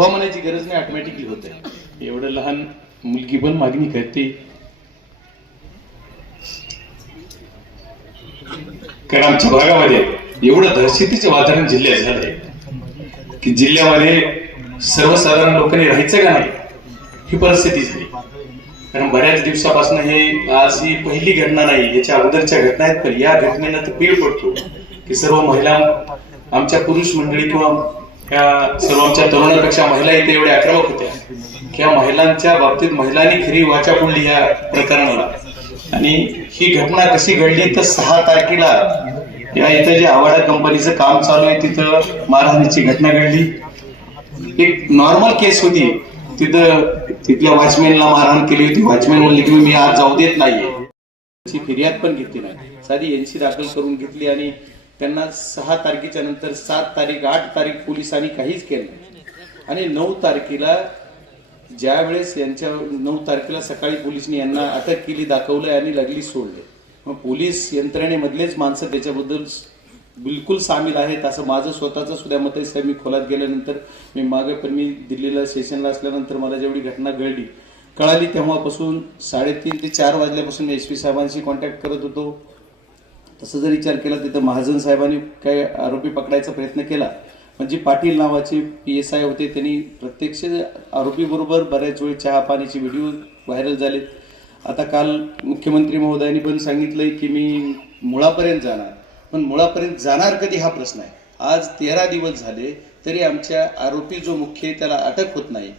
हो म्हणायची गरज नाही ऑटोमॅटिकली होते एवढं लहान मुलगी पण मागणी करते. कारण आमच्या भागामध्ये एवढं दहशतीचे वातावरण जिल्ह्यात झालंय. की जिल्ह्यामध्ये सर्वसाधारण लोकांनी राहायचं का नाही? ही परिस्थिती झाली. कारण बऱ्याच दिवसापासून हे आज ही पहिली घटना नाही याच्या अगोदरच्या घटना आहेत पण या घटनेनं तर पीळ पडतो. की सर्व महिला आमच्या पुरुष मंडळी किंवा या सर्व आमच्या तरुणांपेक्षा महिला इथे एवढ्या आक्रमक होत्या. की या महिलांच्या बाबतीत महिलांनी खरी वाचा फोडली या प्रकरणाला. आणि ही घटना कशी घडली तर सहा तारखेला या इथं जे आवाडा कंपनीचं काम चालू आहे तिथं मारहाणीची घटना घडली. एक नॉर्मल केस होती. तिथं तिथल्या वॉचमॅनला मारहाण केली होती. वॉचमॅन म्हणले की मी आज जाऊ देत नाहीये. फिर्याद पण घेतली नाही. साधी एनसी दाखल करून घेतली आणि त्यांना सहा तारखेच्या नंतर सात तारीख आठ तारीख पोलिसांनी काहीच केलं नाही. आणि नऊ तारखेला ज्या वेळेस यांच्या नऊ तारखेला सकाळी पोलिसांनी यांना अटक केली दाखवलं आणि लगली सोडले. मग पोलीस यंत्रणेमधलेच माणसं त्याच्याबद्दल बिलकुल सामील आहेत असं माझं स्वतःचं सुद्धा मत आहे. साहेब मी खोलात गेल्यानंतर मी मागे पण मी दिल्लीला सेशनला असल्यानंतर मला जेवढी घटना घडली कळाली तेव्हापासून साडेतीन ते चार वाजल्यापासून एस पी साहेबांशी कॉन्टॅक्ट करत होतो. तसं जर विचार केला तिथं महाजन साहेबांनी काही आरोपी पकडायचा प्रयत्न केला पण जी पाटील नावाचे पी एस आय होते त्यांनी प्रत्यक्ष आरोपीबरोबर बऱ्याच वेळ चहा पाण्याचे व्हिडिओ व्हायरल झाले. आता काल मुख्यमंत्री महोदयांनी पण सांगितलंय की मी मुळापर्यंत जाणार पण मुळापर्यंत जाणार कधी हा प्रश्न आहे? आज तेरा दिवस झाले तरी आमच्या आरोपी जो मुख्य आहे त्याला अटक होत नाही.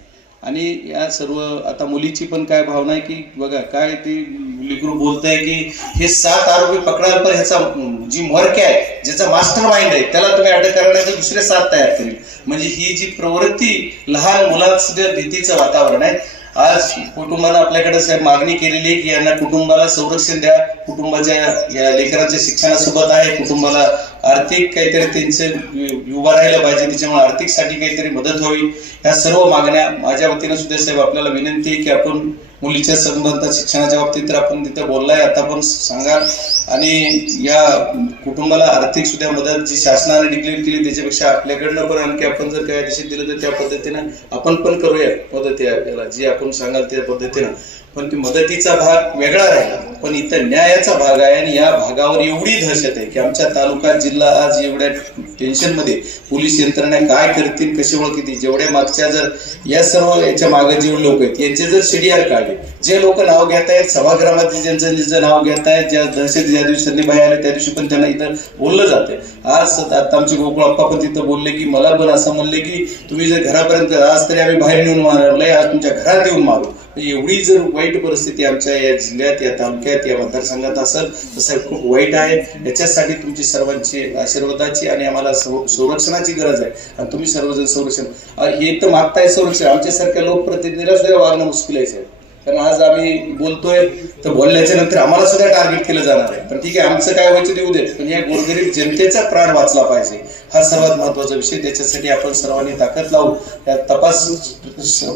आणि या सर्व आता मुलीची पण काय भावना आहे की बघा काय ते लेकरू बोलत आहे की हे सात आरोपी पकडाल पण ह्याचा जी मर्क आहे ज्याचा मास्टर माइंड आहे त्याला तुम्ही अटक करण्याचे दुसरे सात तयार करील. म्हणजे ही जी प्रवृत्ती लहान मुलात सुद्धा भीतीचं वातावरण आहे. आज कुटुंबानं आपल्याकडे साहेब मागणी केलेली आहे की यांना कुटुंबाला संरक्षण द्या. कुटुंबाच्या या लेकरांच्या शिक्षणासोबत आहे कुटुंबाला आर्थिक काहीतरी त्यांचं उभं राहिलं पाहिजे त्याच्यामुळे आर्थिकसाठी काहीतरी मदत व्हावी. ह्या सर्व मागण्या माझ्या वतीनं सुद्धा साहेब आपल्याला विनंती आहे की आपण मुलीच्या संबंधात शिक्षणाच्या बाबतीत तर आपण तिथे बोललाय आता पण सांगा. आणि या कुटुंबाला आर्थिक सुद्धा मदत जी शासनाने डिक्लेअर केली त्याच्यापेक्षा आपल्याकडनं पण आणखी आपण जर काय दिशेत दिलं तर त्या पद्धतीनं आपण पण करूया मदत आपल्याला जी आपण सांगाल त्या पद्धतीनं. पण ती मदतीचा भाग वेगळा राहिला. पण इथं न्यायाचा भाग आहे आणि या भागावर एवढी दहशत आहे की आमच्या तालुका जिल्हा आज एवढ्या टेन्शनमध्ये पोलीस यंत्रणा काय करतील कशी ओळखतील? जेवढ्या मागच्या जर या सर्व याच्या मागे जे लोक आहेत यांचे जर सीडीआर काढले जे लोक नाव घेत आहेत सभागृहामध्ये ज्यांचं ज्यांचं नाव घेत आहेत ज्या दहशत ज्या दिवशी संधी बाहेर आले त्या दिवशी पण त्यांना इथं बोललं जाते आज आता आमचे गोकुळाप्पा पण तिथं बोलले की मला पण असं म्हणले की तुम्ही जर घरापर्यंत आज तरी आम्ही बाहेर नेऊन मारलंय आज तुमच्या घरात येऊन मारू. एवढी जर वाईट परिस्थिती आमच्या या जिल्ह्यात या तालुक्यात या मतदारसंघात असेल तर साहेब खूप वाईट आहे. याच्यासाठी तुमची सर्वांची आशीर्वादाची आणि आम्हाला संरक्षणाची गरज आहे. आणि तुम्ही सर्वजण संरक्षण हे तर मागताय संरक्षण. आमच्यासारख्या लोकप्रतिनिधीला सुद्धा वागणं मुश्किल आहे साहेब. कारण आज आम्ही बोलतोय तर बोलल्याच्या नंतर आम्हाला सुद्धा टार्गेट केलं जाणार आहे. पण ठीक आहे आमचं काय व्हायचं देऊ दे पण या गोरगरीब जनतेचा प्राण वाचला पाहिजे. हा सर्वात महत्त्वाचा विषय. त्याच्यासाठी आपण सर्वांनी ताकद लावू. या तपास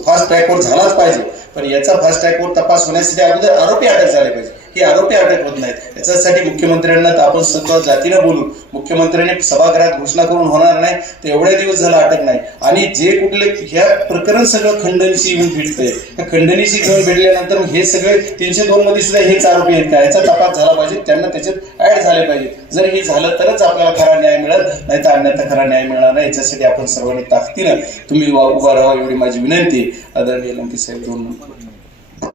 फास्ट ट्रॅकवर झालाच पाहिजे. पण याचा फास्ट ट्रॅकवर तपास होण्यासाठी अगोदर आरोपी अटक झाले पाहिजे. हे आरोपी अटक होत नाहीत. याच्यासाठी मुख्यमंत्र्यांना तर आपण सगळं जातीनं बोलू. मुख्यमंत्र्यांनी सभागृहात घोषणा करून होणार नाही तर एवढ्या दिवस झाला अटक नाही. आणि जे कुठले ह्या प्रकरण सगळं खंडणीशी येऊन भेटतंय. त्या खंडणीशी घेऊन भेटल्यानंतर मग हे सगळे तीनशे दोन मध्ये सुद्धा हेच आरोपी आहेत का? याचा तपास झाला पाहिजे त्यांना त्याच्यात ऍड झाले पाहिजे. जर हे झालं तरच आपल्याला खरा न्याय मिळेल नाही तर अन्यथा खरा न्याय मिळणार नाही. याच्यासाठी आपण सर्वांनी ताकदीनं तुम्ही वा- उभा राहा एवढी माझी विनंती आदरणीय लंके साहेब दोन